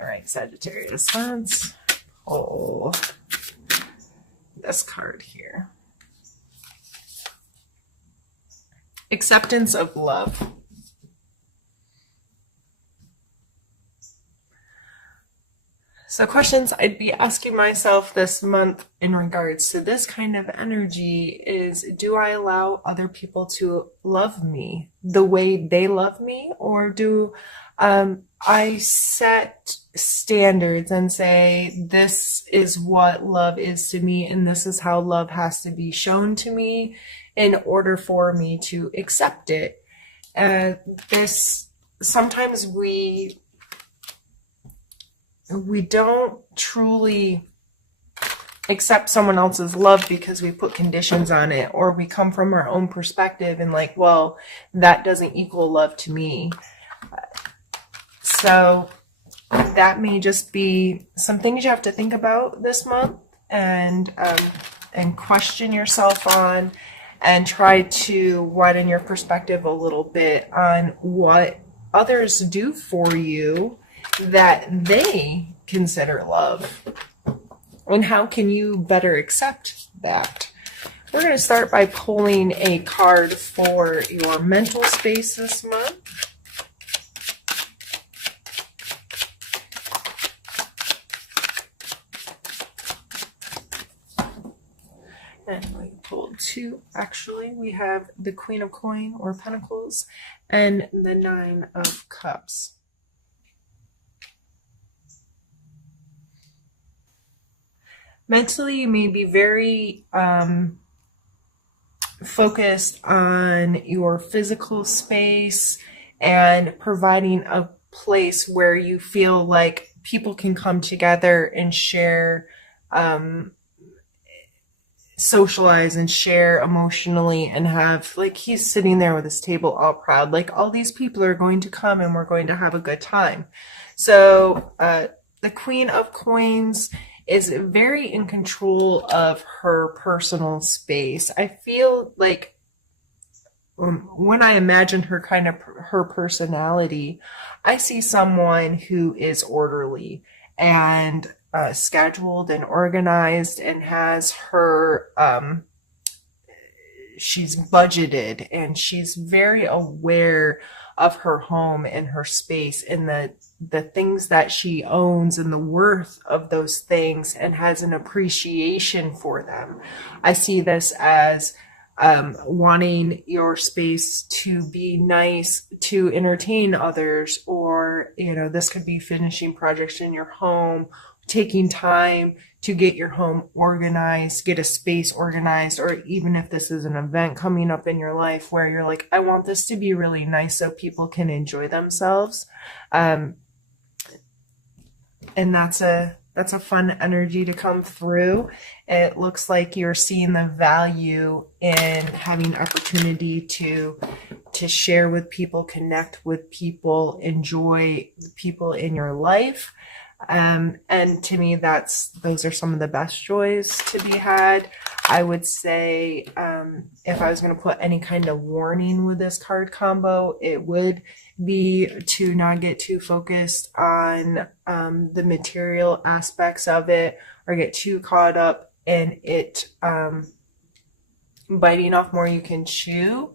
All right, Sagittarius, let's pull this card here. Acceptance of love. So questions I'd be asking myself this month in regards to this kind of energy is, do I allow other people to love me the way they love me? Or do I set standards and say, this is what love is to me, and this is how love has to be shown to me in order for me to accept it? Sometimes we don't truly accept someone else's love because we put conditions on it, or we come from our own perspective and like, well, that doesn't equal love to me. So that may just be some things you have to think about this month and question yourself on, and try to widen your perspective a little bit on what others do for you that they consider love, and how can you better accept that. We're going to start by pulling a card for your mental space this month. And we pulled two, actually. We have the Queen of Coin or Pentacles and the Nine of Cups. Mentally, you may be very focused on your physical space and providing a place where you feel like people can come together and share, socialize and share emotionally, and have, like, he's sitting there with his table all proud, like all these people are going to come and we're going to have a good time. So the Queen of Coins is very in control of her personal space. I feel like when I imagine her her personality, I see someone who is orderly and scheduled and organized, and has her, she's budgeted, and she's very aware of her home and her space and the things that she owns and the worth of those things, and has an appreciation for them. I see this as wanting your space to be nice, to entertain others, or, you know, this could be finishing projects in your home, taking time to get your home organized, get a space organized, or even if this is an event coming up in your life where you're like, I want this to be really nice so people can enjoy themselves. And that's a fun energy to come through. It looks like you're seeing the value in having opportunity to share with people, connect with people, enjoy the people in your life. And to me, those are some of the best joys to be had. I would say, if I was going to put any kind of warning with this card combo, it would be to not get too focused on the material aspects of it, or get too caught up in it biting off more you can chew.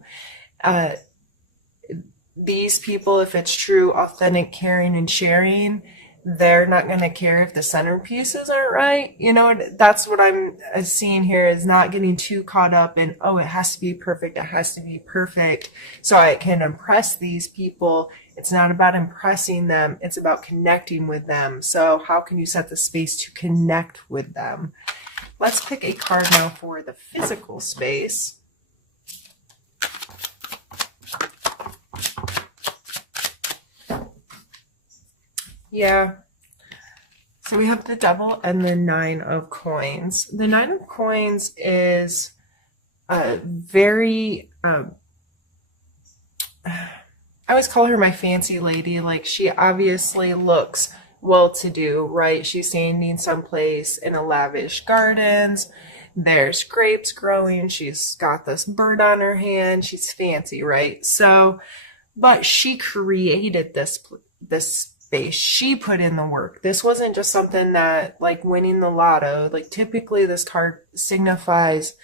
These people, if it's true, authentic, caring, and sharing, they're not going to care if the centerpieces aren't right. You know, that's what I'm seeing here, is not getting too caught up in, oh, it has to be perfect. It has to be perfect so I can impress these people. It's not about impressing them. It's about connecting with them. So how can you set the space to connect with them? Let's pick a card now for the physical space. Yeah. So we have the Devil and the Nine of Coins. The Nine of Coins is very, I always call her my fancy lady. Like, she obviously looks well-to-do, right? She's standing someplace in a lavish gardens. There's grapes growing. She's got this bird on her hand. She's fancy, right? So, but she created this space. space. She put in the work. This wasn't just something that, like winning the lotto. Like typically this card signifies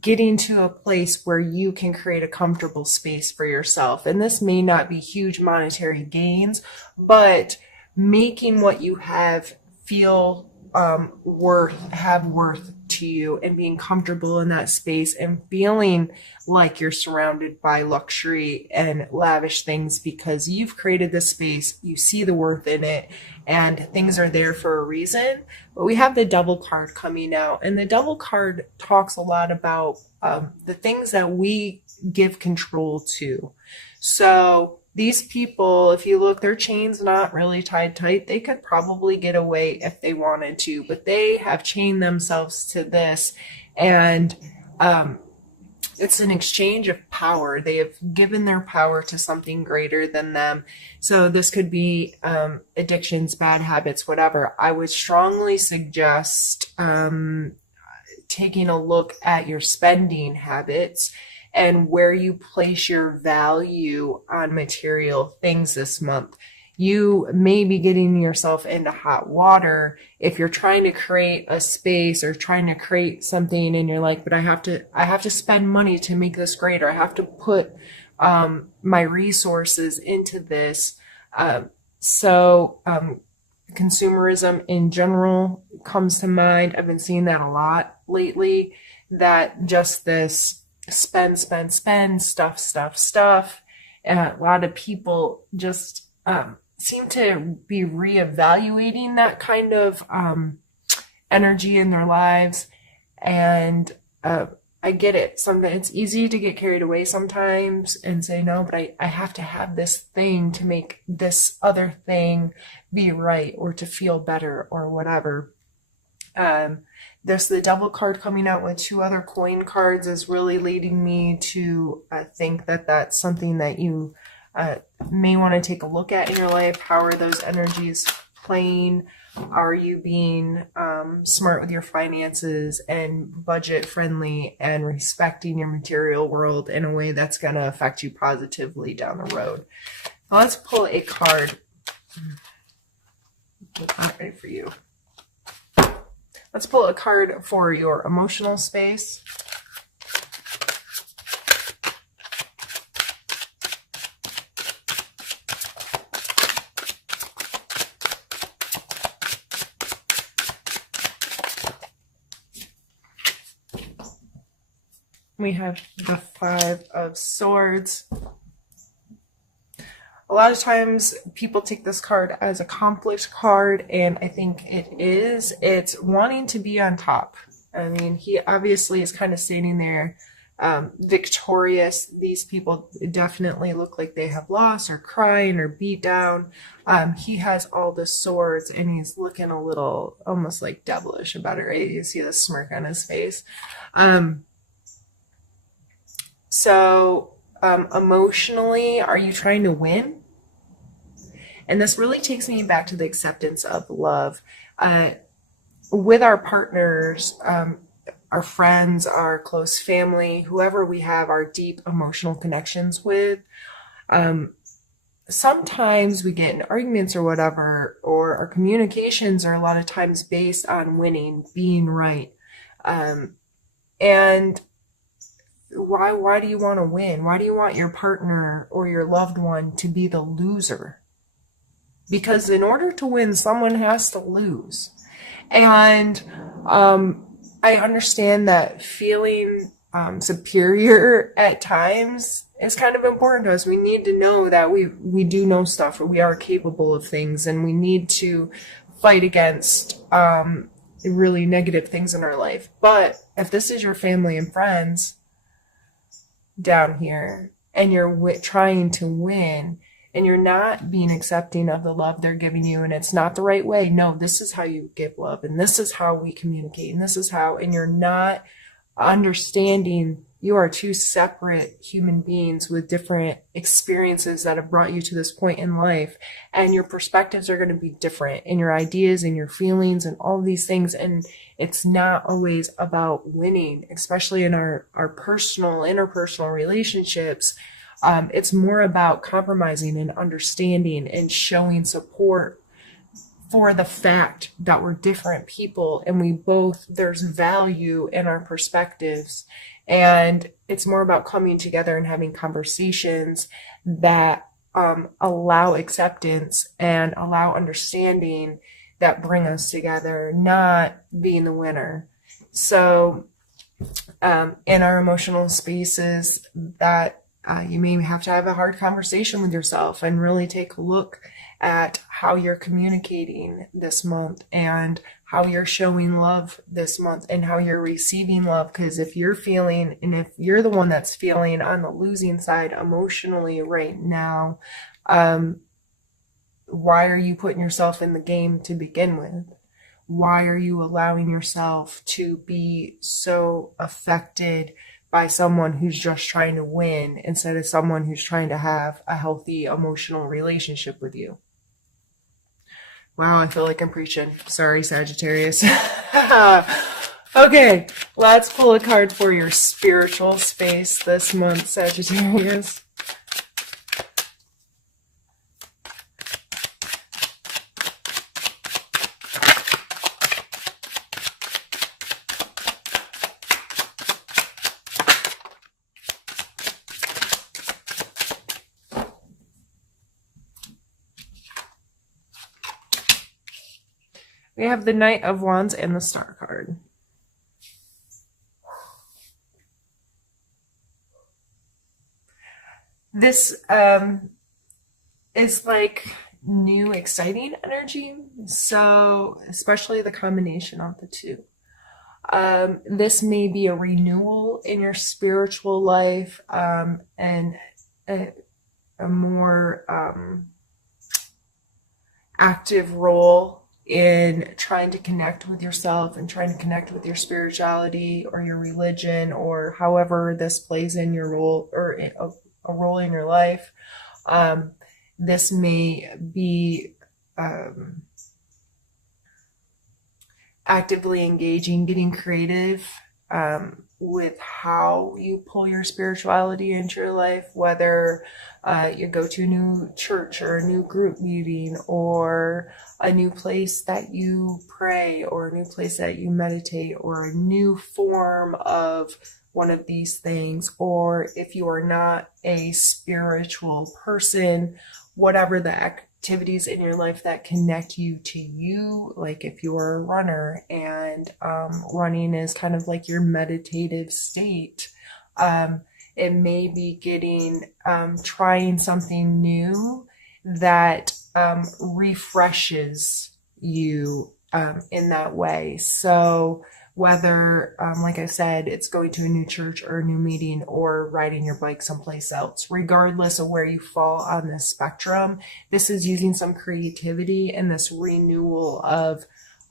getting to a place where you can create a comfortable space for yourself. And this may not be huge monetary gains, but making what you have feel have worth to you, and being comfortable in that space and feeling like you're surrounded by luxury and lavish things because you've created this space, you see the worth in it, and things are there for a reason. But we have the Devil card coming out, and the Devil card talks a lot about the things that we give control to. So these people, if you look, their chain's not really tied tight. They could probably get away if they wanted to, but they have chained themselves to this, and it's an exchange of power. They have given their power to something greater than them. So this could be addictions, bad habits, whatever. I would strongly suggest taking a look at your spending habits and where you place your value on material things this month. You may be getting yourself into hot water if you're trying to create a space or trying to create something, and you're like, but I have to spend money to make this greater. I have to put my resources into this. Consumerism in general comes to mind. I've been seeing that a lot lately, that just this spend, stuff. And a lot of people just seem to be reevaluating that kind of energy in their lives. And I get it. Sometimes it's easy to get carried away sometimes and say, no, but I have to have this thing to make this other thing be right or to feel better or whatever. There's the Devil card coming out with 2 other coin cards is really leading me to think that that's something that you may want to take a look at in your life. How are those energies playing? Are you being smart with your finances and budget friendly and respecting your material world in a way that's going to affect you positively down the road? Now let's pull a card. Get that ready for you. Let's pull a card for your emotional space. We have the 5 of Swords. A lot of times people take this card as a conflict card, and I think it is. It's wanting to be on top. I mean, he obviously is kind of standing there victorious. These people definitely look like they have lost or crying or beat down. He has all the swords, and he's looking a little almost like devilish about it, right? You see the smirk on his face. Emotionally, are you trying to win? And this really takes me back to the acceptance of love. With our partners, our friends, our close family, whoever we have our deep emotional connections with, sometimes we get in arguments or whatever, or our communications are a lot of times based on winning, being right. And why do you want to win? Why do you want your partner or your loved one to be the loser? Because in order to win, someone has to lose. And I understand that feeling superior at times is kind of important to us. We need to know that we do know stuff, or we are capable of things, and we need to fight against really negative things in our life. But if this is your family and friends down here, and you're trying to win, and you're not being accepting of the love they're giving you, and it's not the right way. No, this is how you give love, and this is how we communicate, and this is how, and you're not understanding you are 2 separate human beings with different experiences that have brought you to this point in life, and your perspectives are going to be different, and your ideas and your feelings and all these things, and it's not always about winning, especially in our personal, interpersonal relationships. It's more about compromising and understanding and showing support for the fact that we're different people and there's value in our perspectives. And it's more about coming together and having conversations that allow acceptance and allow understanding, that bring us together, not being the winner. So in our emotional spaces, that you may have to have a hard conversation with yourself and really take a look at how you're communicating this month and how you're showing love this month and how you're receiving love. Because if you're the one that's feeling on the losing side emotionally right now, why are you putting yourself in the game to begin with? Why are you allowing yourself to be so affected by someone who's just trying to win instead of someone who's trying to have a healthy emotional relationship with you? Wow, I feel like I'm preaching. Sorry, Sagittarius. Okay, let's pull a card for your spiritual space this month, Sagittarius. We have the Knight of Wands and the Star card. This is like new, exciting energy. So, especially the combination of the two. This may be a renewal in your spiritual life, and a more active role in trying to connect with yourself and trying to connect with your spirituality or your religion, or however this plays in your role, or a role in your life. This may be actively engaging, getting creative with how you pull your spirituality into your life, whether you go to a new church or a new group meeting or a new place that you pray or a new place that you meditate or a new form of one of these things. Or if you are not a spiritual person, whatever the activities in your life that connect you to you, like if you are a runner and running is kind of like your meditative state, it may be trying something new that refreshes you in that way. So whether, like I said, it's going to a new church or a new meeting or riding your bike someplace else, regardless of where you fall on this spectrum, this is using some creativity and this renewal of,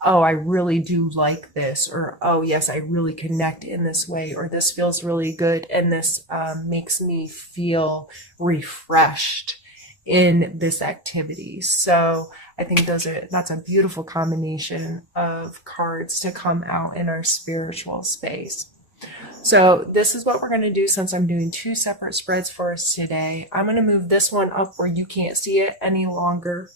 oh, I really do like this, or, oh, yes, I really connect in this way, or this feels really good, and this makes me feel refreshed in this activity. So I think that's a beautiful combination of cards to come out in our spiritual space. So this is what we're going to do since I'm doing two separate spreads for us today. I'm going to move this one up where you can't see it any longer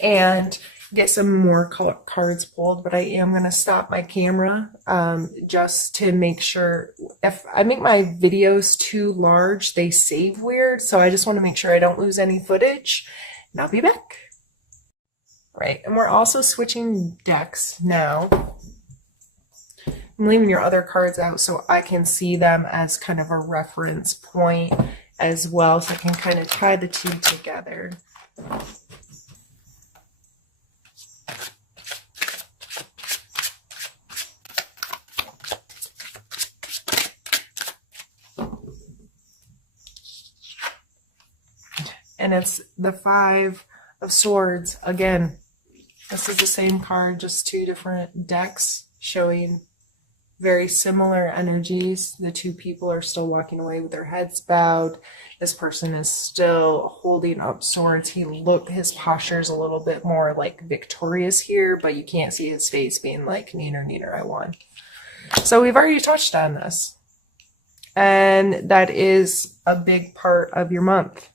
and get some more cards pulled, but I am going to stop my camera just to make sure. If I make my videos too large, they save weird, so I just want to make sure I don't lose any footage, and I'll be back. Right, and we're also switching decks now. I'm leaving your other cards out so I can see them as kind of a reference point as well, so I can kind of tie the two together. And it's the Five of Swords. Again, this is the same card, just two different decks showing very similar energies. The two people are still walking away with their heads bowed. This person is still holding up swords. His posture is a little bit more like victorious here, but you can't see his face being like, neener, neener, I won. So we've already touched on this. And that is a big part of your month.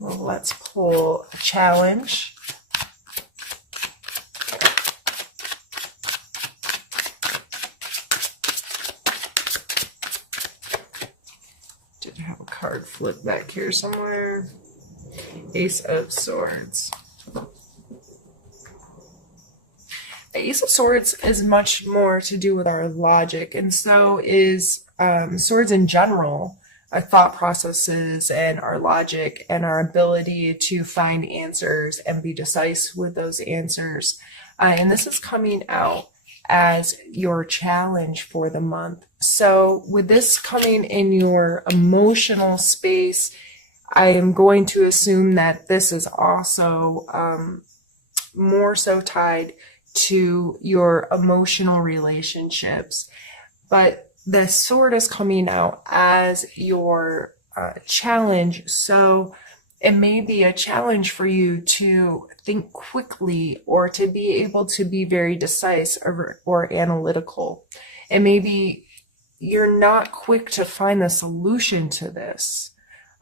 Well, let's pull a challenge. Did have a card flip back here somewhere. Ace of Swords. The Ace of Swords is much more to do with our logic, and so is swords in general, our thought processes and our logic and our ability to find answers and be decisive with those answers. And this is coming out as your challenge for the month. So with this coming in your emotional space, I am going to assume that this is also more so tied to your emotional relationships. But the sword is coming out as your challenge. So it may be a challenge for you to think quickly or to be able to be very decisive or analytical. It may be you're not quick to find the solution to this.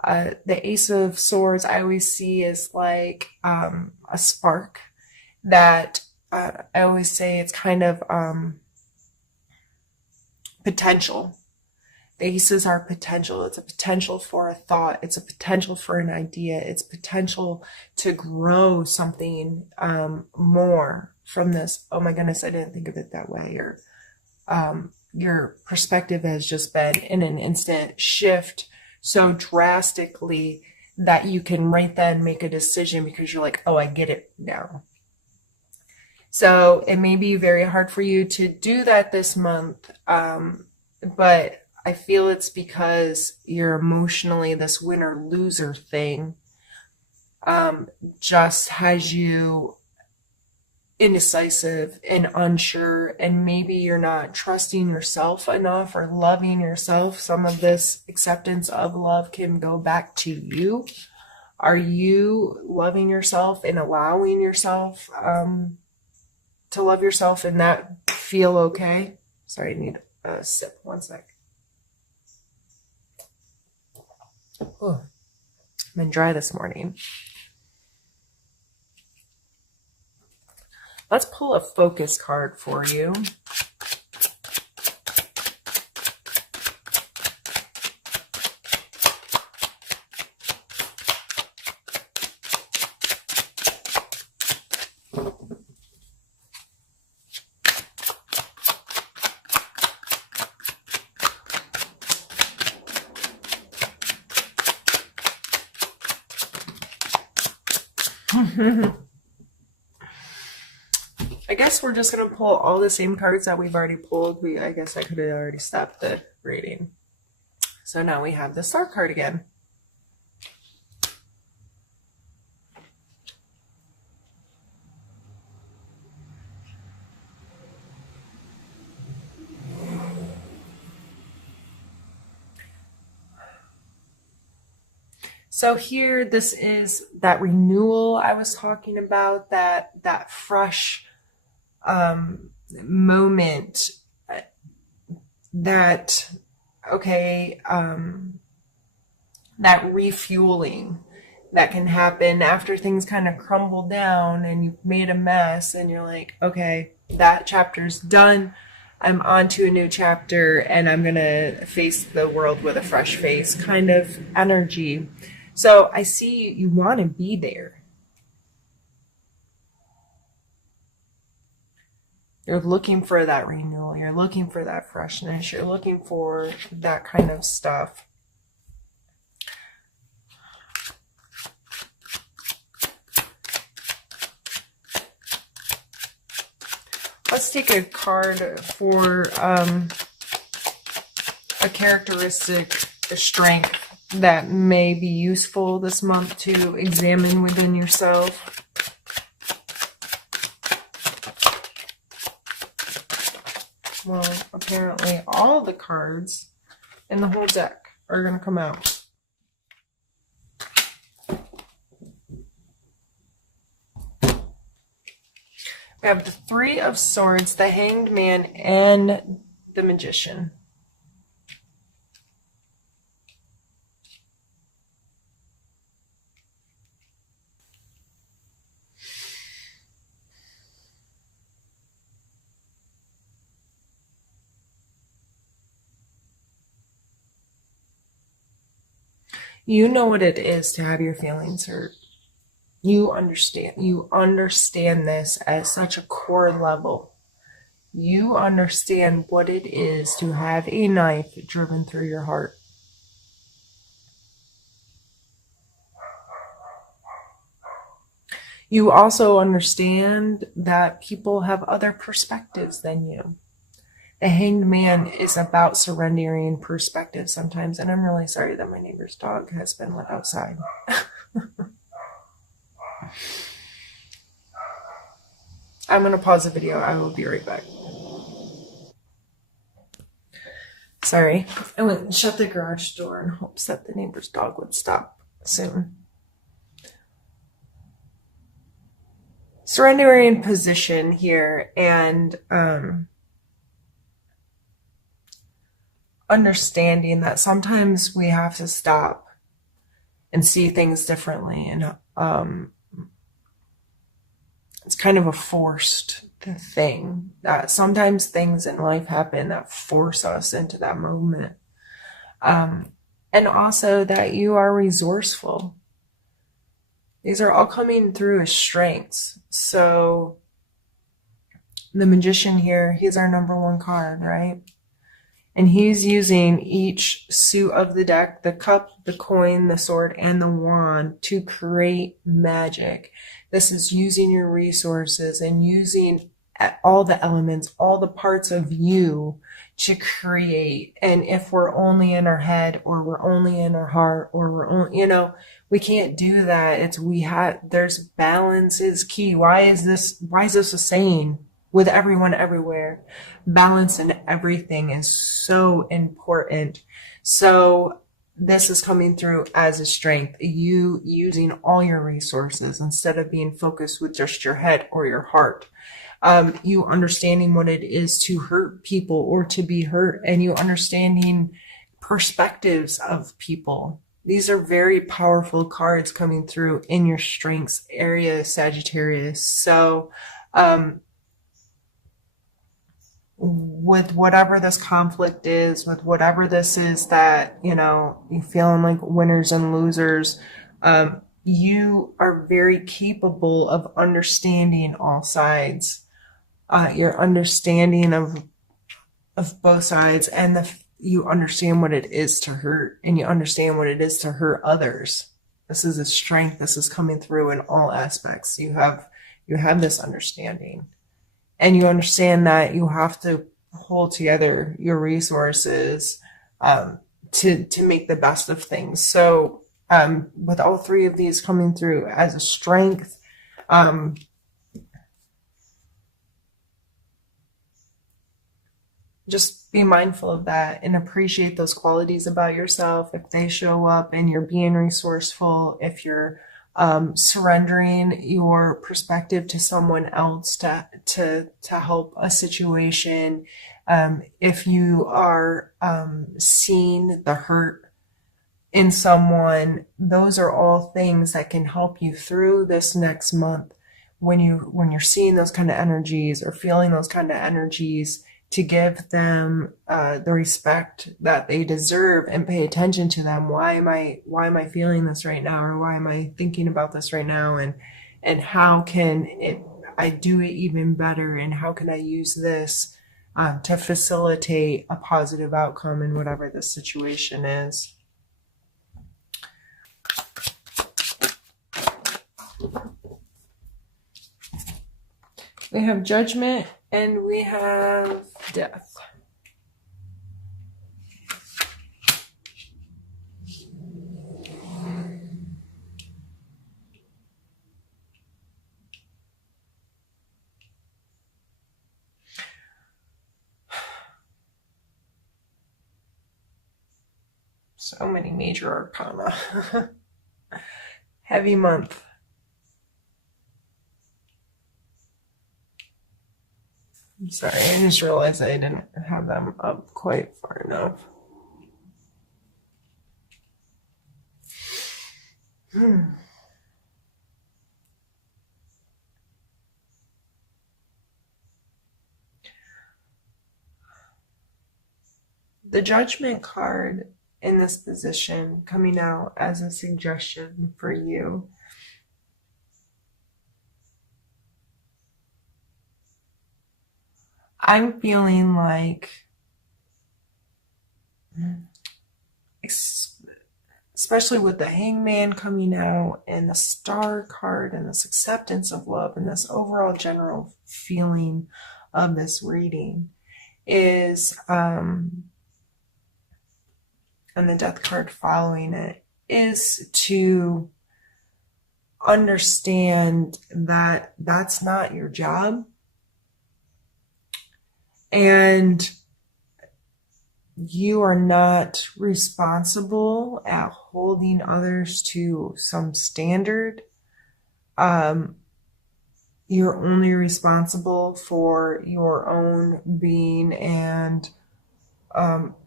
The Ace of Swords I always see is like a spark that I always say it's kind of potential. The aces are potential. It's a potential for a thought. It's a potential for an idea. It's potential to grow something more from this. Oh my goodness, I didn't think of it that way. Or your perspective has just been in an instant shift so drastically that you can right then make a decision because you're like, oh, I get it now. So it may be very hard for you to do that this month, but I feel it's because you're emotionally this winner-loser thing just has you indecisive and unsure, and maybe you're not trusting yourself enough or loving yourself. Some of this acceptance of love can go back to you. Are you loving yourself and allowing yourself to love yourself and that feel okay? Sorry, I need a sip. One sec. Oh, I've been dry this morning. Let's pull a focus card for you. I guess we're just going to pull all the same cards that we've already pulled. I guess I could have already stopped the reading. So now we have the Star card again. So here, this is that renewal I was talking about, that fresh moment, that, okay, that refueling that can happen after things kind of crumble down and you've made a mess and you're like, okay, that chapter's done. I'm on to a new chapter and I'm going to face the world with a fresh face kind of energy. So I see you want to be there. You're looking for that renewal. You're looking for that freshness. You're looking for that kind of stuff. Let's take a card for a characteristic, a strength that may be useful this month to examine within yourself. Well, apparently all the cards in the whole deck are going to come out. We have the Three of Swords, the Hanged Man, and the Magician. You know what it is to have your feelings hurt. You understand this at such a core level. You understand what it is to have a knife driven through your heart. You also understand that people have other perspectives than you. The Hanged Man is about surrendering perspective sometimes, and I'm really sorry that my neighbor's dog has been let outside. I'm going to pause the video. I will be right back. Sorry. I went and shut the garage door in hopes that the neighbor's dog would stop soon. Surrendering position here, and understanding that sometimes we have to stop and see things differently, and it's kind of a forced thing that sometimes things in life happen that force us into that moment, and also that you are resourceful. These are all coming through as strengths. So the Magician here, he's our #1 card, right? And he's using each suit of the deck, the cup, the coin, the sword, and the wand to create magic. This is using your resources and using all the elements, all the parts of you to create. And if we're only in our head, or we're only in our heart, or we're only, we can't do that. There's balance is key. Why is this a saying with everyone everywhere? Balance in everything is so important. So this is coming through as a strength. You using all your resources instead of being focused with just your head or your heart. You understanding what it is to hurt people or to be hurt, and you understanding perspectives of people. These are very powerful cards coming through in your strengths area, Sagittarius. So, with whatever this conflict is, with whatever this is that, you feeling like winners and losers, you are very capable of understanding all sides. Your understanding of both sides, and you understand what it is to hurt, and you understand what it is to hurt others. This is a strength. This is coming through in all aspects. You have this understanding, and you understand that you have to hold together your resources to make the best of things. So with all three of these coming through as a strength, just be mindful of that and appreciate those qualities about yourself if they show up, and you're being resourceful, if you're surrendering your perspective to someone else to help a situation, if you are seeing the hurt in someone. Those are all things that can help you through this next month when you're seeing those kind of energies or feeling those kind of energies, to give them the respect that they deserve and pay attention to them. Why am I feeling this right now, or why am I thinking about this right now, and how can I do it even better, and how can I use this to facilitate a positive outcome in whatever the situation is. We have Judgment, and we have Death. So many major arcana. Heavy month. I'm sorry, I just realized I didn't have them up quite far enough. The Judgment card in this position coming out as a suggestion for you. I'm feeling like, especially with the Hangman coming out and the Star card and this acceptance of love and this overall general feeling of this reading is, and the Death card following it, is to understand that that's not your job. And you are not responsible at holding others to some standard. You're only responsible for your own being, and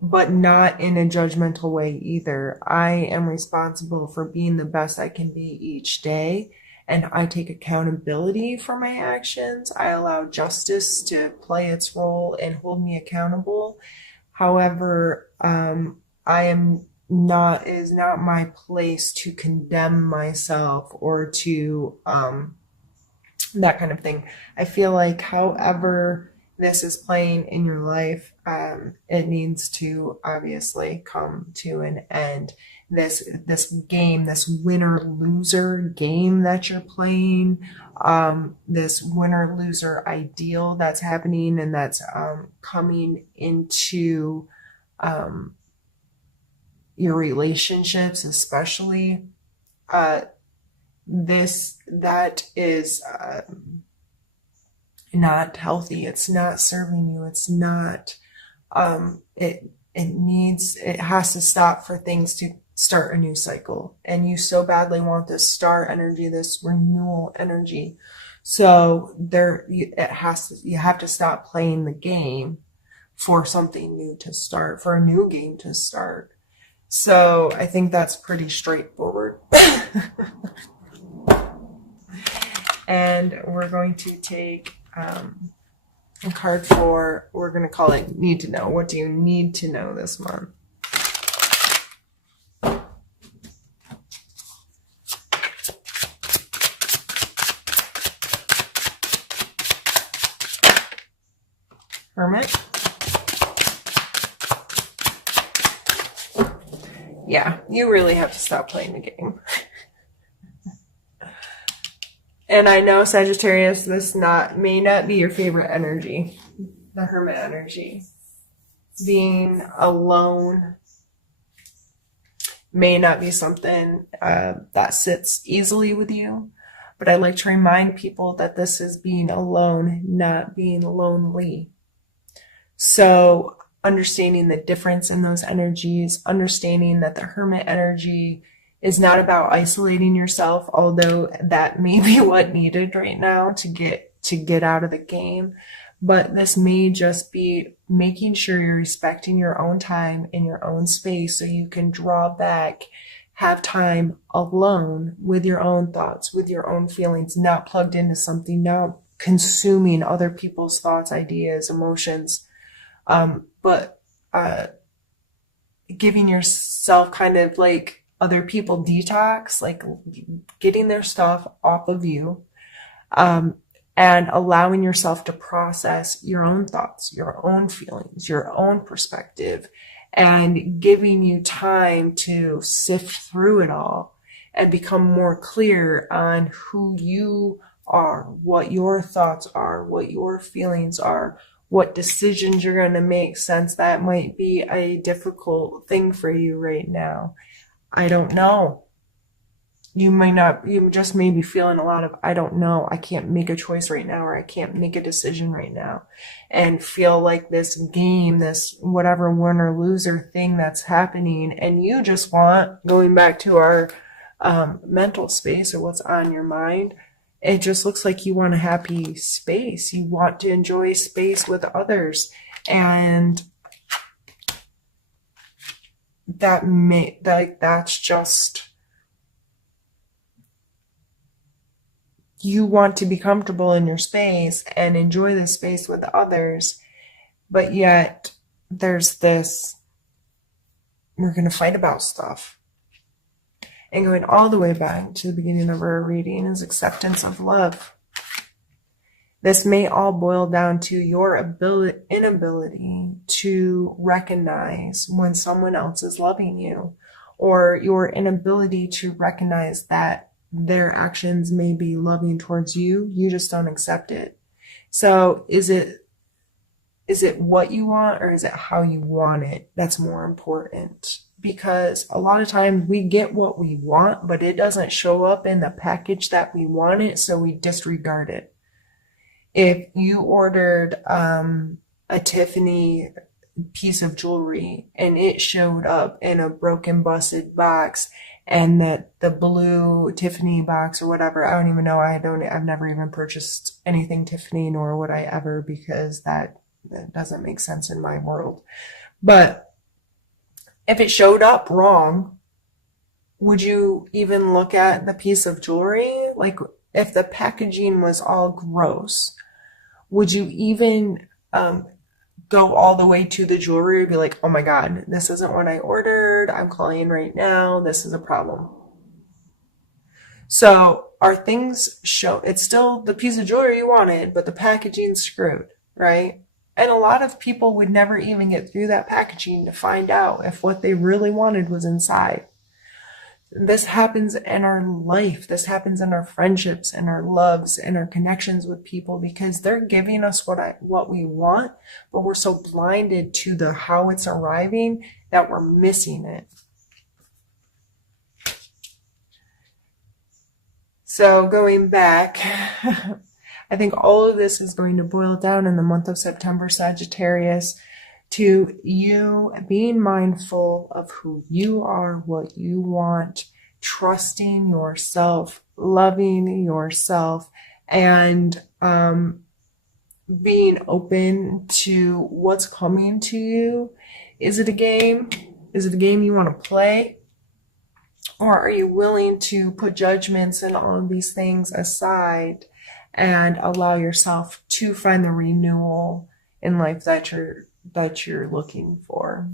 but not in a judgmental way either. I am responsible for being the best I can be each day, and I take accountability for my actions. I allow justice to play its role and hold me accountable. However, I am not, it is not my place to condemn myself or to, that kind of thing. I feel like however this is playing in your life, it needs to obviously come to an end. This game, this winner-loser game that you're playing, this winner-loser ideal that's happening and that's coming into your relationships, especially, that is not healthy. It's not serving you. It's not, it has to stop for things to start a new cycle. And you so badly want this star energy, this renewal energy. So you have to stop playing the game for something new to start, for a new game to start. So I think that's pretty straightforward. And we're going to take a card for, we're going to call it Need to Know. What do you need to know this month? Hermit. Yeah, you really have to stop playing the game. And I know, Sagittarius, this may not be your favorite energy, the Hermit energy. Being alone may not be something that sits easily with you. But I like to remind people that this is being alone, not being lonely. So understanding the difference in those energies, understanding that the Hermit energy is not about isolating yourself, although that may be what needed right now to get out of the game. But this may just be making sure you're respecting your own time in your own space so you can draw back, have time alone with your own thoughts, with your own feelings, not plugged into something, not consuming other people's thoughts, ideas, emotions, but giving yourself kind of like other people detox, like getting their stuff off of you, and allowing yourself to process your own thoughts, your own feelings, your own perspective, and giving you time to sift through it all and become more clear on who you are, what your thoughts are, what your feelings are, what decisions you're going to make, since that might be a difficult thing for you right now. I don't know. You just may be feeling a lot of, I don't know, I can't make a choice right now, or I can't make a decision right now, and feel like this game, this whatever win or loser thing that's happening, and you just want, going back to our mental space or what's on your mind, It just looks like you want a happy space. You want to enjoy space with others. And that's just, you want to be comfortable in your space and enjoy the space with others. But yet there's this, we're going to fight about stuff. And going all the way back to the beginning of our reading is acceptance of love. This may all boil down to your inability to recognize when someone else is loving you, or your inability to recognize that their actions may be loving towards you. You just don't accept it. So is it what you want, or is it how you want it? That's more important. Because a lot of times we get what we want, but it doesn't show up in the package that we want it, so we disregard it. If you ordered a Tiffany piece of jewelry and it showed up in a broken, busted box, and that the blue Tiffany box or whatever, I don't even know, I've never even purchased anything Tiffany, nor would I ever, because that doesn't make sense in my world. But if it showed up wrong, would you even look at the piece of jewelry? Like, if the packaging was all gross, would you even go all the way to the jewelry and be like, oh my God, this isn't what I ordered. I'm calling right now. This is a problem. So our things show, it's still the piece of jewelry you wanted, but the packaging's screwed, right? And a lot of people would never even get through that packaging to find out if what they really wanted was inside. This happens in our life. This happens in our friendships and our loves and our connections with people, because they're giving us what we want, but we're so blinded to the how it's arriving that we're missing it. So going back, I think all of this is going to boil down in the month of September, Sagittarius, to you being mindful of who you are, what you want, trusting yourself, loving yourself, and being open to what's coming to you. Is it a game? Is it a game you want to play? Or are you willing to put judgments and all of these things aside and allow yourself to find the renewal in life that you're looking for?